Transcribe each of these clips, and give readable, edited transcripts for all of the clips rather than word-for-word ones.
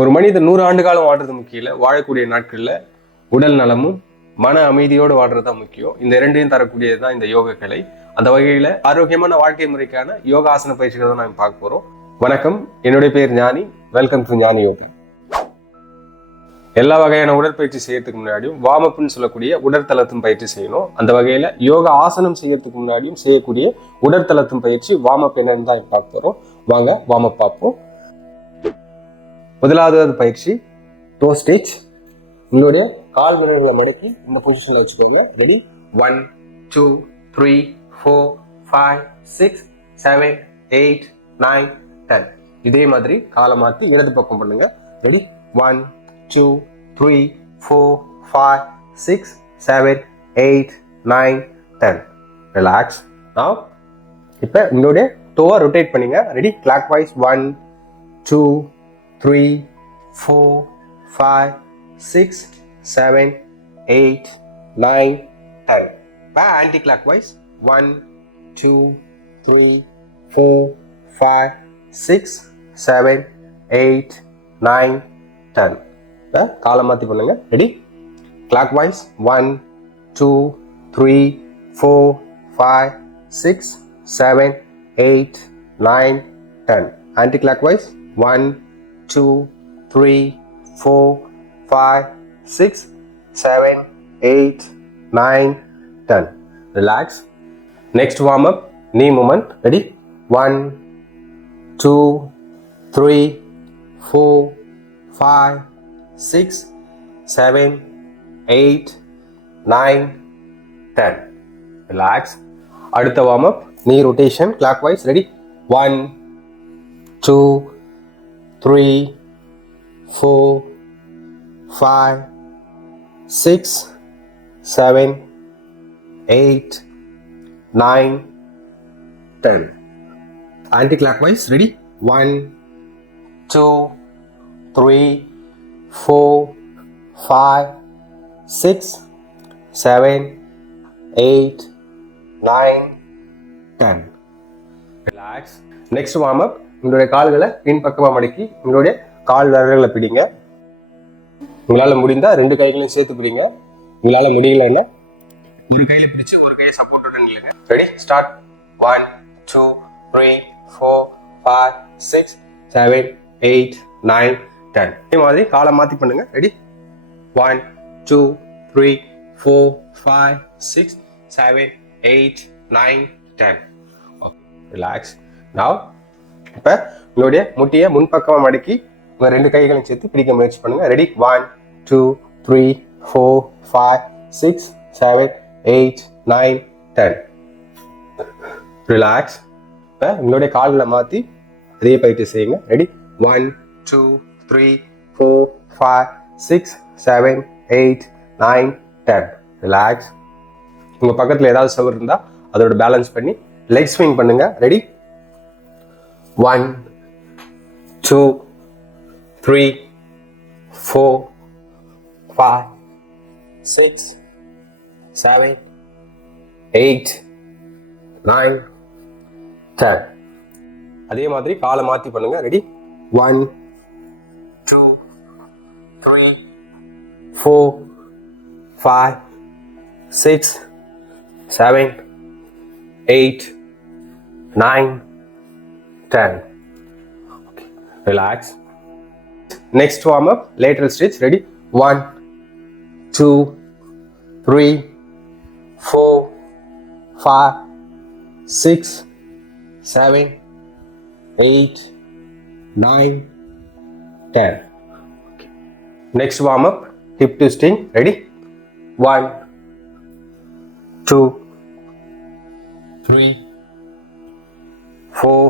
ஒரு மனிதன் 100 ஆண்டு காலம் வாழ்றது முக்கியம் இல்லை, வாழக்கூடிய நாட்களில் உடல் நலமும் மன அமைதியோடு வாழ்றது தான் முக்கியம். இந்த இரண்டையும் தரக்கூடியதுதான் இந்த யோக கலை. அந்த வகையில ஆரோக்கியமான வாழ்க்கை முறைக்கான யோகாசன பயிற்சிகளை தான் நாம் பார்க்க போறோம். வணக்கம், என்னுடைய பேர் ஞானி. வெல்கம் டு ஞானி யோகா. எல்லா வகையான உடற்பயிற்சி செய்யறதுக்கு முன்னாடியும் வார்ம் சொல்லக்கூடிய உடற்தளத்தும் பயிற்சி செய்யணும். அந்த வகையில யோகா ஆசனம் செய்யறதுக்கு முன்னாடியும் செய்யக்கூடிய உடற்தளத்தும் பயிற்சி வார்ம் அப் என்னன்னு தான் பார்க்க போறோம். வாங்க வார்ம் அப் பார்ப்போம். முதலாவது பயிற்சி டோ ஸ்டேஜ். உங்களுடைய கால் விரல்களை மடக்கி இந்த பொசிஷன்ல வச்சுக்கோங்க. ரெடி? 1 2 3 4 5 6 7 8 9 10. இதே மாதிரி காலை மாத்தி இடது பக்கம் பண்ணுங்க. ரெடி? 1 2 3 4 5 6 7 8 9 10. ரிலாக்ஸ். நவ இப்போ உங்களுடைய டோவை ரொட்டேட் பண்ணுங்க. Ready? Clock wise 1 2 3 4 5 6 7 8 9 10. By anti-clockwise 1 2 3 4 5 6 7 8 9 10. காலை மாத்தி பண்ணுங்க. Ready? clockwise 1 2 3 4 5 6 7 8 9 10. Anti-clockwise 1 2 3 4 5 6 7 8 9 10. Relax. Next warm up, knee movement. Ready? 1 2 3 4 5 6 7 8 9 10. Relax. அடுத்த warm up, knee rotation clockwise. Ready? 1 2 3 4 5 6 7 8 9 10. Anti-clockwise. Ready? 1 2 3 4 5 6 7 8 9 10. Relax. Next warm up. உங்களுடைய கால்களை பின்பக்கமா மடக்கி உங்களுடைய கால் விரல்களை பிடிங்க. உங்களால முடிந்தா 2 கைகளையும் சேர்த்து பிடிங்க. உங்களால முடியலன்னா ஒரு கையில பிடிச்சு ஒரு கையை சப்போர்ட்டுடன் இல்லைங்க. ரெடி? ஸ்டார்ட். 1 2 3 4 5 6 7 8 9 10. இதே மாதிரி காலை மாத்தி பண்ணுங்க. ரெடி? 1 2 3 4 5 6 7 8 9 10. ரிலாக்ஸ். நவ இப்ப உங்களுடைய முட்டியை முன்பக்கமா மடக்கி உங்க 2 கைகளையும் சேர்த்து பிடிக்க முயற்சி பண்ணுங்க. ரெடி? 1 2 3 4 5 6 7 8 9 10. ரிலாக்ஸ். இப்போ உங்களுடைய கால்களை மாற்றி அதே பயிற்சி செய்யுங்க. ரெடி? 1 2 3 4 5 6 7 8 9 10. ரிலாக்ஸ். உங்கள் பக்கத்தில் ஏதாவது சவர் இருந்தால் அதோட பேலன்ஸ் பண்ணி லெக் ஸ்விங் பண்ணுங்க. ரெடி? 1 2 3 4 5 6 7 8 9 10. அதே மாதிரி காலை மாத்தி பண்ணுங்க. Ready? 1 2 3 4 5 6 7 8 9 10. Relax. Next warm up, lateral stretch. Ready? 1 2 3 4 5 6 7 8 9 10. Next warm up, hip twisting. Ready? 1 2 3 4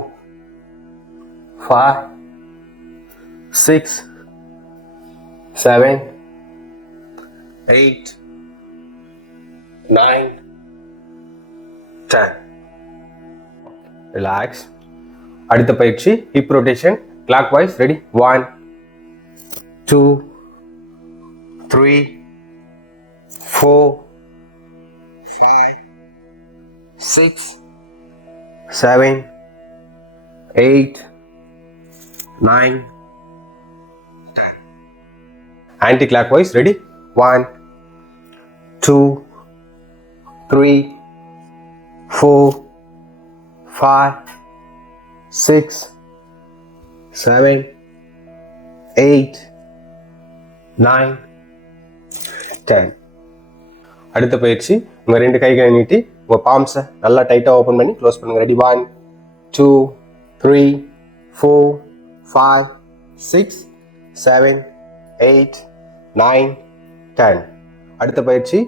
5 6 7 8 9 10. Relax. அடுத்த பயிற்சி hip rotation clockwise. Ready? 1 2 3 4 5 6 7 8 9 anti clock wise. Ready? 1 2 3 4 5 6 7 8 9 10. அடுத்த பயிற்சி, உங்க ரெண்டு கைகளை நீட்டி உங்க பாம்ஸை நல்லா டைட்டா ஓபன் பண்ணி க்ளோஸ் பண்ணுங்க. ரெடி? 1 2 3 4 5 6 7 8 9 10. அடுத்த பயிற்சி,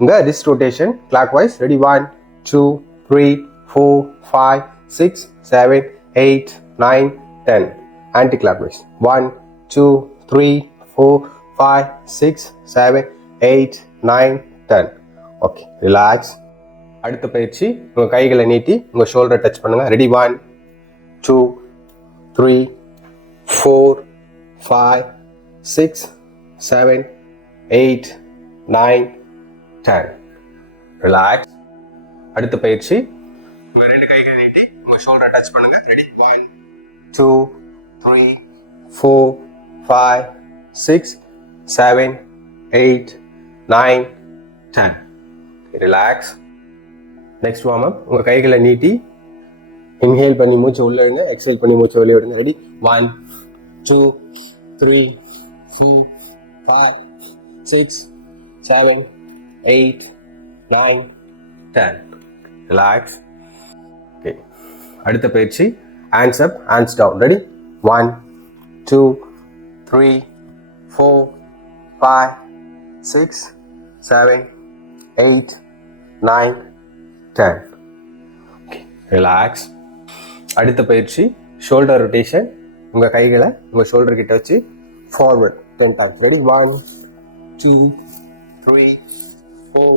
உங்க wrist rotation clockwise. Ready? 1 2 3 4 5 6 7 8 9 10. Anti clock wise. 1 2 3 4 5 6 7 8 9 10. Okay, relax. அடுத்த பயிற்சி, உங்க கைகளை நீட்டி உங்க ஷோல்டரை டச் பண்ணுங்க. ரெடி? 1 2 3 4 5 6 7 8 9 10. ரிலாக்ஸ். அடுத்த பயிற்சி, உங்க ரெண்டு கைகளை நீட்டி உங்க ஷோல்டரை டச் பண்ணுங்க. Ready? 1 2 3 4 5 6 7 8 9 10. Relax. Next warm up. உங்க கைகளை நீட்டி இன்ஹேல் பண்ணி மூச்சு உள்ள விடுங்க, எக்ஸேல் பண்ணி மூச்சு வெளியே விடுங்க. ரெடி? 1 2 3 4 5 6 7 8 9 10. ரிலாக்ஸ். ஓகே. அடுத்த பயிற்சி, hands up hands down. Ready? 1 2 3 4 5 6 7 8 9 10. Relax. அடுத்த பயிற்சி, ஷோல்டர் ரொட்டேஷன். உங்க கைகளை உங்க ஷோல்டர் கிட்ட வச்சு forward 10 times. Ready? 1 2 3 4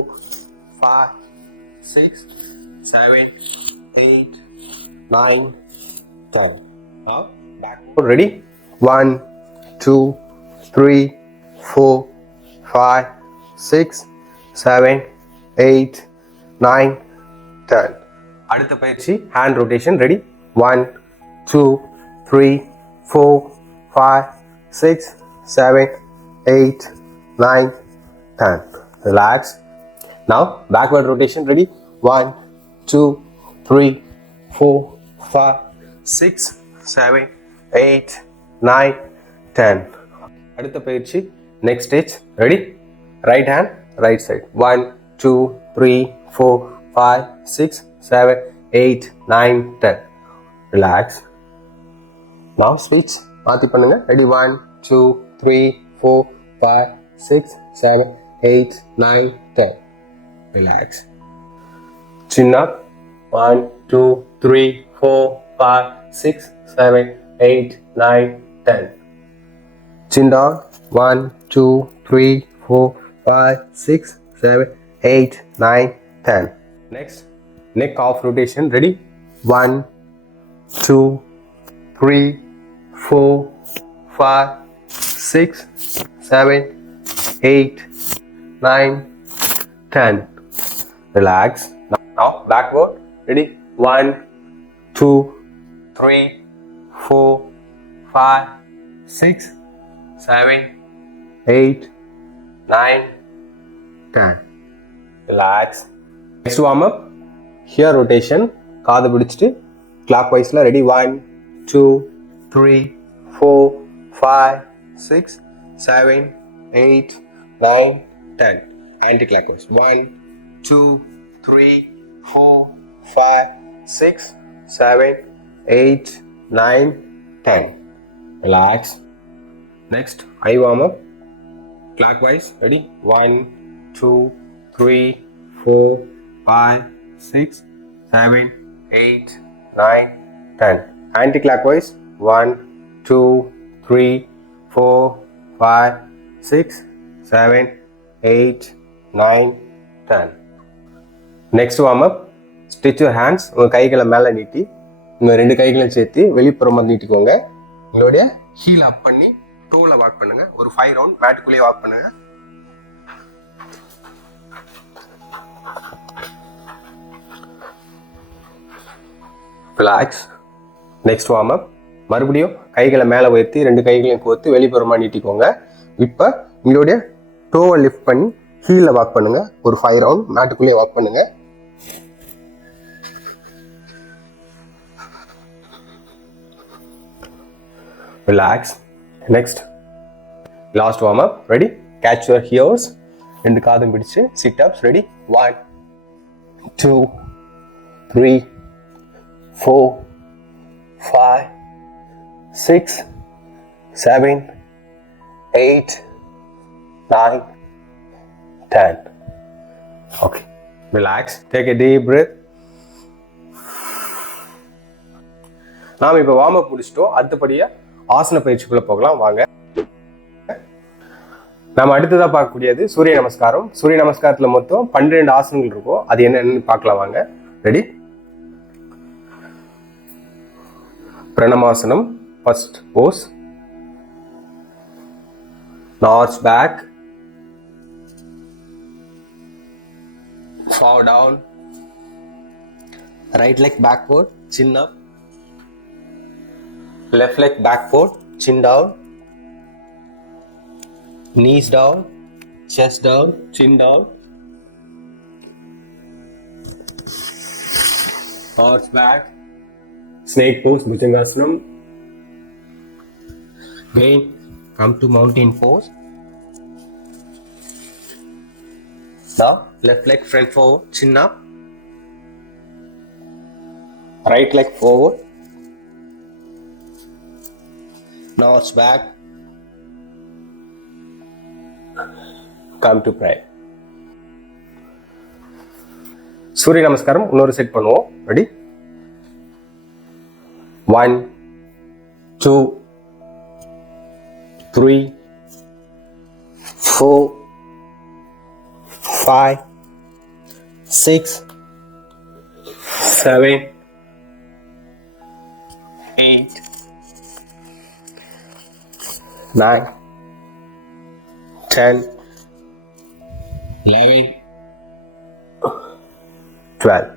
5 6 7 8 9 10. Now backward. Ready? 1 2 3 4 5 6 7 8 9 10. அடுத்த பயிற்சி, hand rotation. Ready? 1 2 3 4 5 6 7 8 9 10. Relax. Now backward rotation. Ready? 1 2 3 4 5 6 7 8 9 10. அடுத்த பயிற்சி, next stage. Ready? Right hand right side. 1 2 3 4 5 6 7 8 9 10. Relax. Now switch மாத்தி பண்ணுங்க. Ready? 1 2 3 4 5 6 7 8 9 10. Relax. Chin up. 1 2 3 4 5 6 7 8 9 10. Chin down. 1 2 3 4 5 6 7 8 9 10. Next, neck off rotation. Ready? 1 2 3 4 5 6 7 8 9 10. Relax. Now backward. Ready? 1 2 3 4 5 6 7 8 9 10. Relax. Next warm up. Here rotation. காது பிடிச்சிட்டு clockwise. Ready? 1 2 3 4 5 6 7 8 9 10. Anti-clockwise. 1 2 3 4 5 6 7 8 9 10. Relax. Next, eye warm up. Clockwise. Ready? 1 2 3 4 5 6 7 8 9 10. Anti-clockwise. 1 2 3 4 5 6 7 8 9 10. Next warm up. Stretch your hands. உங்க கைகளை மேல நீட்டி உங்க ரெண்டு கைகளையும் சேர்த்து வெளிப்புறமா நீட்டிக்கோங்க. உங்களுடைய ஹீல் அப் பண்ணி டோல வாக் பண்ணுங்க. ஒரு 5 ரவுண்ட் மேட்டுக்குள்ளேயே வாக் பண்ணுங்க. ரிலாக்ஸ். Next warm up. மறுபடியும் கைகளை மேலே உயர்த்தி ரெண்டு கைகளையும் கோர்த்து வெளிப்புறமா நீட்டிக்கோங்க. இப்போ உங்களுடைய டோவை லிஃப்ட் பண்ணி ஹீலில் வாக் பண்ணுங்க. ஒரு 5 ரவுண்ட் மேட்டுக்குள்ளேயே வாக் பண்ணுங்க. Relax. Next last warm up. Ready? Catch your ears. 2 காதும் பிடிச்சு sit ups. Ready? 1 2 3 4 5 6 7 8 9 10. Okay. Relax. Take a deep breath. நாம் இப்போ வார்ம் அப் முடிச்சிட்டோம். அடுத்தபடியா ஆசன பயிற்சிக்குள்ள போகலாம் வாங்க. நாம அடுத்ததா பார்க்கக்கூடியது சூரிய நமஸ்காரம். சூரிய நமஸ்காரத்துல மொத்தம் 12 ஆசனங்கள் இருக்கும். அது என்னன்னு பார்க்கலாம் வாங்க. ரெடி? பிரணமாசனம். First pose. Arch back. Fall down. Right leg backward, chin up. Left leg backward, chin down. Knees down, chest down, chin down. Arch back. Snake pose, Bhujangasanam. Again, come to mountain pose. Now, left leg front forward, chin up. Right leg forward. Now arch back. Come to prayer. சூரிய நமஸ்காரம் இன்னொரு set பண்ணுவோம். Ready? 1 2 3 4 5 6 7 8 9 10 11 12.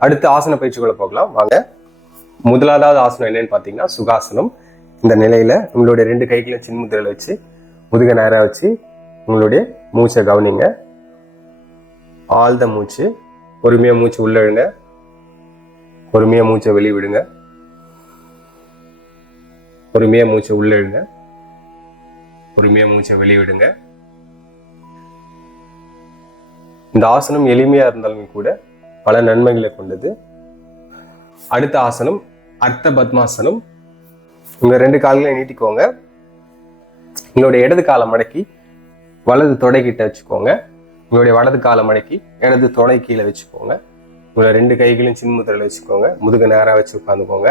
அடுத்த ஆசன பயிற்சிக்குள்ள போகலாம் வாங்க. முதலாவது ஆசனம் என்னன்னு பார்த்தீங்கன்னா சுகாசனம். இந்த நிலையில உங்களுடைய 2 கைகளையும் சின்முத்திரையில வச்சு முதுக நேரா வச்சு உங்களுடைய மூச்சை கவனிங்க. ஆழ்ந்த மூச்சு. பொறுமையா மூச்சு உள்ள இழுங்க. பொறுமையா மூச்சை வெளியே விடுங்க. பொறுமையா மூச்சை உள்ள இழுங்க. பொறுமையா மூச்சை வெளியே விடுங்க. இந்த ஆசனம் எளிமையா இருந்தாலும் கூட பல நன்மைகளை கொண்டது. அடுத்த ஆசனம் அர்த்த பத்மாசனம். உங்க 2 கால்களையும் நீட்டிக்கோங்க. உங்களுடைய இடது காலை மடக்கி வலது தொடை கிட்ட வச்சுக்கோங்க. உங்களுடைய வலது காலை மடக்கி இடது தொடை கீழே வச்சுக்கோங்க. உங்களோட 2 கைகளையும் சின்முத்திரையில வச்சுக்கோங்க. முதுக நேரா வச்சு உட்காந்துக்கோங்க.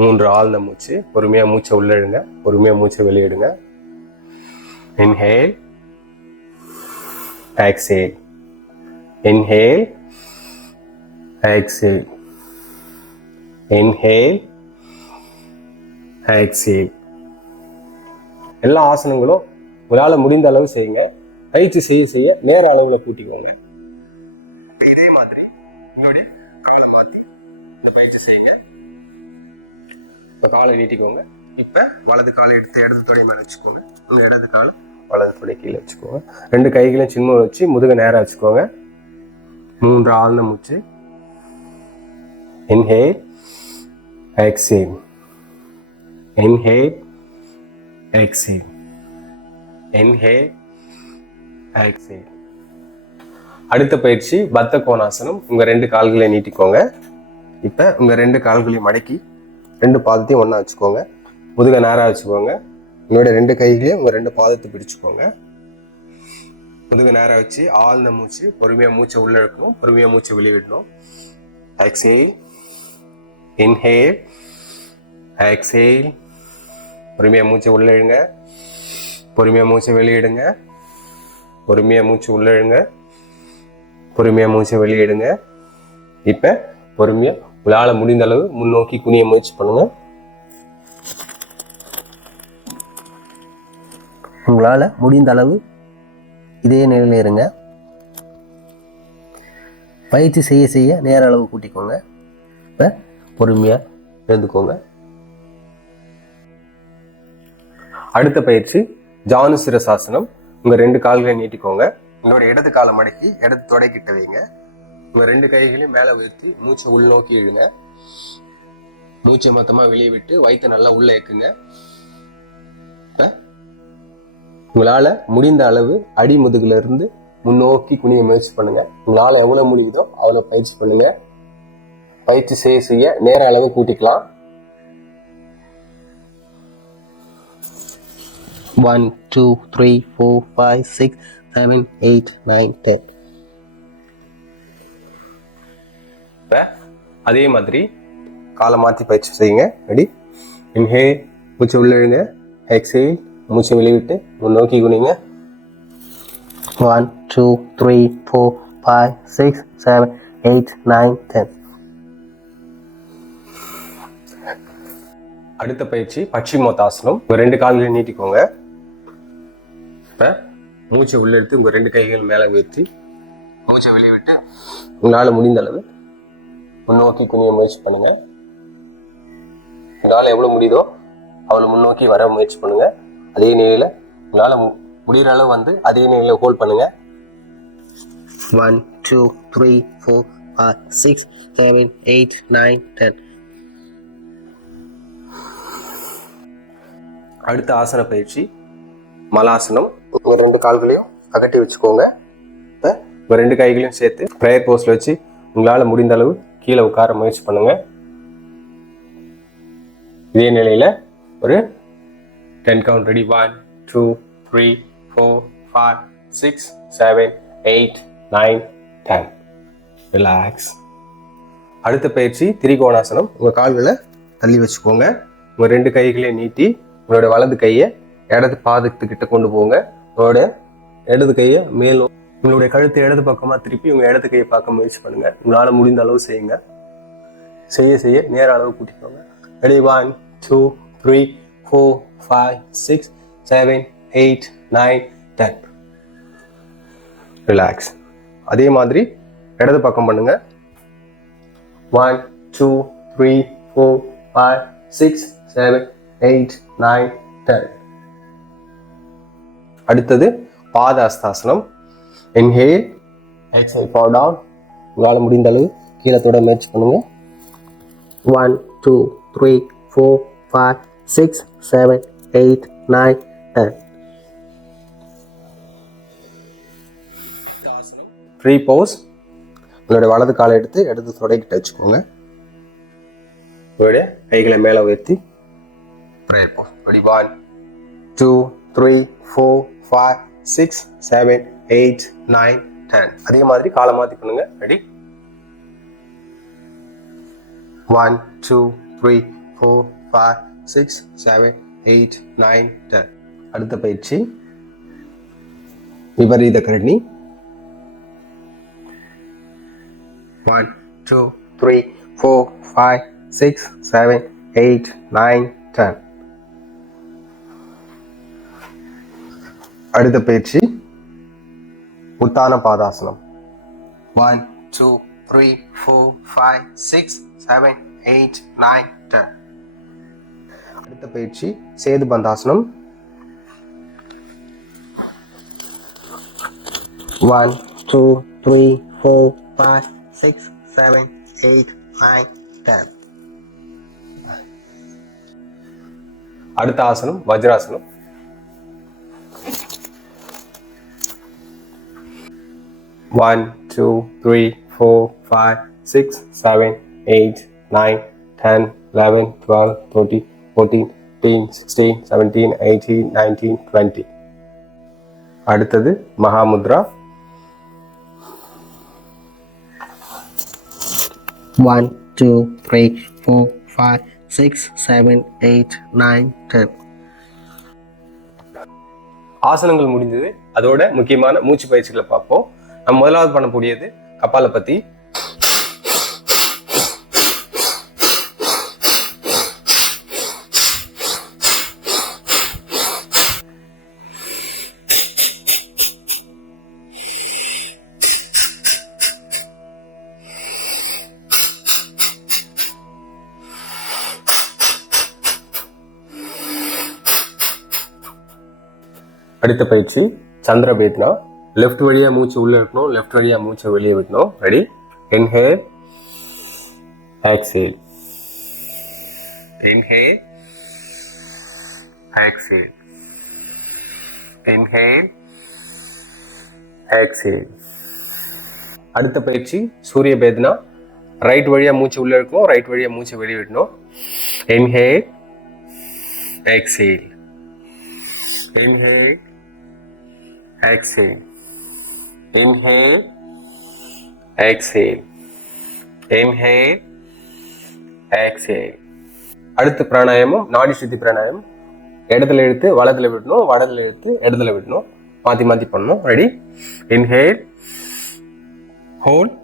3 ஆழ்ந்த மூச்சு. பொறுமையா மூச்சை உள்ள இழுங்க. பொறுமையா மூச்சை வெளியிடுங்க. Inhale, exhale. Inhale, exhale. Inhale, exhale. எல்லா ஆசனங்களும் உங்களால் முடிந்த அளவு செய்யுங்க. பயிற்சி செய்ய செய்ய நேர அளவுல கூட்டிக்கோங்க. இதே மாதிரி உங்களுடைய காலை மாத்தி இந்த பயிற்சி செய்யுங்க. இப்ப காலை நீட்டிக்கோங்க. இப்ப வலது காலை எடுத்து இடது தொடை மேல வச்சுக்கோங்க. உங்க இடது காலை வலது தொடை கீழே வச்சுக்கோங்க. 2 கைகளையும் சின்ன வச்சு முதுக நேரா வச்சுக்கோங்க. 3 ஆழ்ந்த மூச்சு. Inhale, exhale. Inhale, exhale. Inhale, exhale. அடுத்த பயிற்சி பத்த கோணாசனம். உங்க 2 கால்களை நீட்டிக்கோங்க. இப்ப உங்க 2 கால்களையும் மடக்கி 2 பாதத்தையும் ஒண்ணா வச்சுக்கோங்க. முதுக நேரா வச்சுக்கோங்க. உங்களோட 2 கைகளையும் உங்க 2 பாதத்தை பிடிச்சுக்கோங்க. முதுக நேரா வச்சு ஆழ்ந்த மூச்சு. பொறுமையா மூச்சை உள்ள இழுக்கணும். பொறுமையா மூச்சை வெளியே விடணும். Exhale, inhale, exhale. பொறுமையா மூச்சை உள்ள இழுங்க. பொறுமையா மூச்சை வெளியிடுங்க. பொறுமையா மூச்சு உள்ள இழுங்க. பொறுமையா மூச்சை வெளியிடுங்க. இப்ப பொறுமையா உங்களால முடிந்த அளவு முன்னோக்கி குனிய முயற்சி பண்ணுங்க. உங்களால முடிந்த அளவு இதே நிலையில இருங்க. பயிற்சி செய்ய செய்ய நேர அளவு கூட்டிக்கோங்க. இப்ப பொறுமையா எழுந்துக்கோங்க. அடுத்த பயிற்சி ஜானுசிரசாசனம். உங்க 2 கால்களை நீட்டிக்கோங்க. உங்களோட இடது காலை மடக்கி இடது தொடைக்கிட்ட வைங்க. உங்க 2 கைகளையும் மேல உயர்த்தி மூச்சை உள்நோக்கி இழுங்க. மூச்சை மொத்தமா வெளியே விட்டு வயிற்ற நல்லா உள்ள ஏக்குங்க. உங்களால முடிந்த அளவு அடி முதுகுல இருந்து முன்னோக்கி குனிய முயற்சி பண்ணுங்க. உங்களால எவ்வளவு முடியுதோ அவ்வளவு பயிற்சி பண்ணுங்க. பயிற்சி செய்ய நேர அளவு கூட்டிக்கலாம். 1 2 3 4 5 6 7 8 9 10. அதே மாதிரி காலை மாற்றி பயிற்சி செய்யுங்க. ரெடி? இன்ஹேல், மூச்சு உள்ள இழுங்க. எக்ஸேல், மூச்சு வெளிவிட்டு முன்னோக்கி குனிங்க. 1 2 3 4 5 6 7 8 9 10. அடுத்த பயிற்சி பச்சிமோத்தாசனம். உங்க 2 கால்களை நீட்டிக்கோங்க. இப்ப மூச்சை உள்ள எடுத்து உங்க 2 கைகள் மேல உயர்த்தி மூச்சை வெளியே விட்டு உங்களால முடிந்த அளவு முன்னோக்கி குனிய முயற்சி பண்ணுங்க. உங்களால எவ்வளவு முடியுதோ அவ்வளவு முன்னோக்கி வர முயற்சி பண்ணுங்க. அதே நிலையில உங்களால முடிகிற அளவு வந்து அதே நிலையில ஹோல்ட் பண்ணுங்க. 1 2 3 4 5 6 7 8 9 10. அடுத்த ஆசன பயிற்சி மலாசனம். உங்க 2 கால்களையும் அகட்டி வச்சுக்கோங்க. உங்க 2 கைகளையும் சேர்த்து பிரேயர் போஸ்ட்ல வச்சு உங்களால முடிந்த அளவு கீழே உட்கார முயற்சி பண்ணுங்க. இதே நிலையில ஒரு 10 கவுண்ட். ரெடி? 1 2 3 4 5 6 7 8 9 10. ரிலாக்ஸ். அடுத்த பயிற்சி திரிகோணாசனம். உங்க கால்களை தள்ளி வச்சுக்கோங்க. உங்க 2 கைகளையும் நீட்டி உங்களோட வலது கையை இடது பாதத்துக்கிட்ட கொண்டு போங்க. உங்களோட இடது கையை மேலும் உங்களுடைய கழுத்து இடது பக்கமா திருப்பி உங்க இடது கையை பார்க்க முயற்சி பண்ணுங்க. உங்களால முடிந்த அளவு செய்யுங்க. செய்ய நேர அளவு கூட்டிக்கோங்க. ரெடி? 1 2 3 4 5 6 7 8 9 10. ரிலாக்ஸ். அதே மாதிரி இடது பக்கம் பண்ணுங்க. 1 2 3 4 5 6 7 8 9 10. அடுத்தது பாதாஸ்தாசனம். Inhale, exhale, fall down. உங்களால முடிந்த அளவு கீழே தொட முயற்சி பண்ணுங்க. 1 2 3 4 5 6 7 8 9 10. ஃப்ரீ போஸ். உங்களுடைய வலது காலை எடுத்து இடது தொடைக்கிட்ட வச்சுக்கோங்க. உங்களுடைய கைகளை மேலே உயர்த்தி prayer pose. Ready? 1 2 3 4 5 6 7 8 9 10. அதே மாதிரி காலை மாத்தி பண்ணுங்க. ரெடி? 1 2 3 4 5 6 7 8 9 10. அடுத்த பயிற்சி விபரீத கரணி. 1 2 3 4 5 6 7 8 9 10. அடுத்த பயிற்சி உத்தான பாதாசனம். 1 2 3 4 5 6 7 8 9 10. அடுத்த பயிற்சி சேது பந்தாசனம். 1 2 3 4 5 6 7 8 9 10. அடுத்த ஆசனம் வஜ்ராசனம். 1 2 3 4 5 6 7 8 9 10 11 12 13 14 15 16 17 18 19 20. அடுத்தது மகாமுத்ரா. 1 2 3 4 5 6 7 8 9 10. ஆசனங்கள் முடிஞ்சது. அதோட முக்கியமான மூச்சு பயிற்சிகளை பார்ப்போம். நம்ம முதலாவது பண்ணக்கூடியது கபாலபதி. அடுத்த பயிற்சி சந்திரபேத்னா. லெஃப்ட் வழியா மூச்சு உள்ள இருக்கணும், லெஃப்ட் வழியா மூச்சை வெளியே விடணும். Ready? Inhale, exhale, inhale, exhale, inhale, exhale. அடுத்த பயிற்சி சூரிய பேத்னா. ரைட் வழியா மூச்சு உள்ள இருக்கணும், ரைட் வழியா மூச்சை வெளியே விடணும். Inhale, exhale, inhale, exhale, inhale, exhale, inhale, exhale. அடுத்த பிராணாயாமம் நாடி சுத்தி பிராணாயாமம். இடத்துல இழுத்து வலதுல விடணும், வலதுல இழுத்து இடத்துல விடணும். மாத்தி மாத்தி பண்ணணும். Ready? Inhale, hold,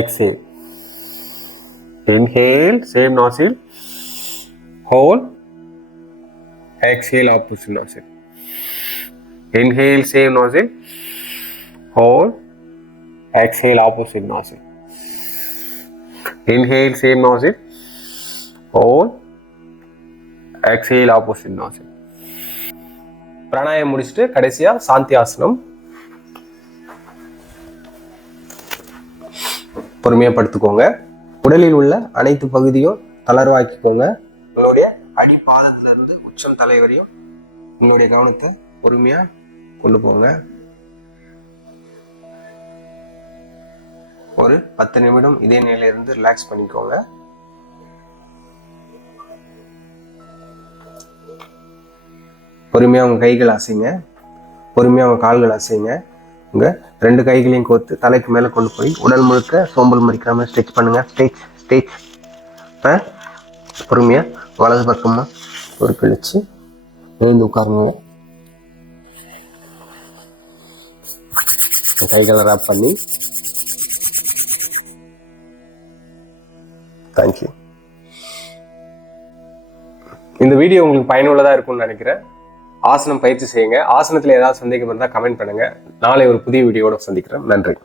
exhale. Inhale, same nostril, hold, exhale, opposite nostril. Inhale, same nostril. Hold. Exhale, opposite nostril. Inhale, same nostril. Hold. Exhale, opposite nostril. பிராணாயாமம் முடிச்சுட்டு கடைசியா சாந்தி ஆசனம். பொறுமையா படுத்துக்கோங்க. உடலில் உள்ள அனைத்து பகுதியும் தளர்வாக்கிக்கோங்க. உங்களுடைய அடி பாதத்துல இருந்து உச்சம் தலை வரையும் உங்களுடைய கவனத்தை பொறுமையா கொண்டு போங்க. ஒரு 10 நிமிடம் இதே நிலையில இருந்து ரிலாக்ஸ் பண்ணிக்கோங்க. பொறுமையா உங்க கைகள் அசைங்க, பொறுமையா உங்க கால்கள் அசைங்க. உங்க 2 கைகளையும் கோர்த்து தலைக்கு மேல கொண்டு போய் உடல் முழுக்க சோம்பல் மறிக்கிற மாதிரி ஸ்ட்ரெச் பண்ணுங்க. Stretch stretch. பொறுமையா வலது பக்கமா ஒரு கிழிச்சு எழுந்து உட்காருங்க. கைகளை ராப் பண்ணி. தேங்க்யூ. இந்த வீடியோ உங்களுக்கு பயனுள்ளதா இருக்கும்னு நினைக்கிறேன். ஆசனம் பயிற்சி செய்யுங்க. ஆசனத்துல ஏதாவது சந்தேகம் இருந்தால் கமெண்ட் பண்ணுங்க. நாளை ஒரு புதிய வீடியோட சந்திக்கிறேன். நன்றி.